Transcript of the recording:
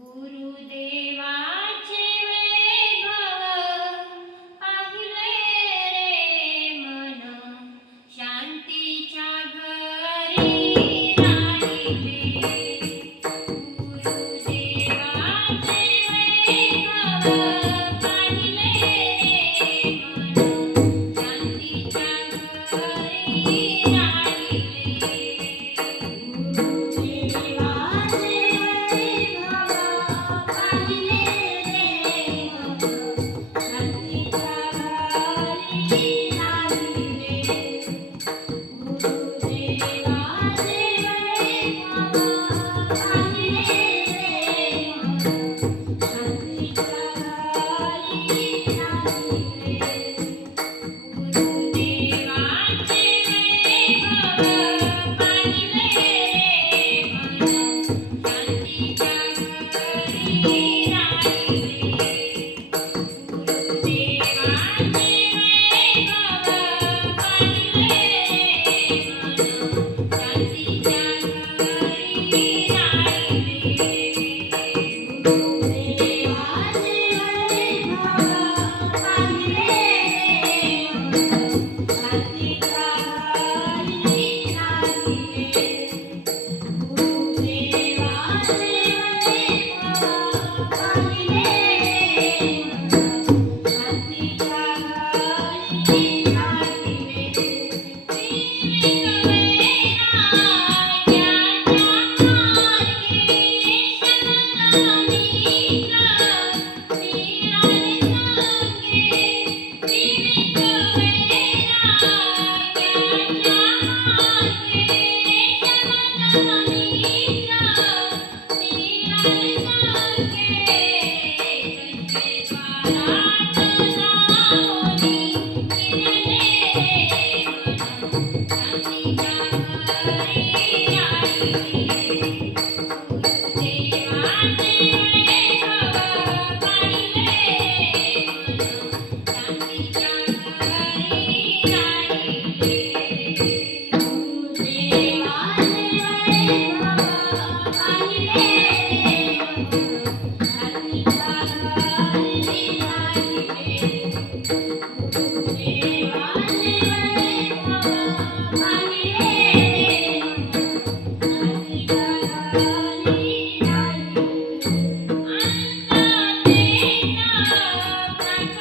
Guru Yeah. Thank you.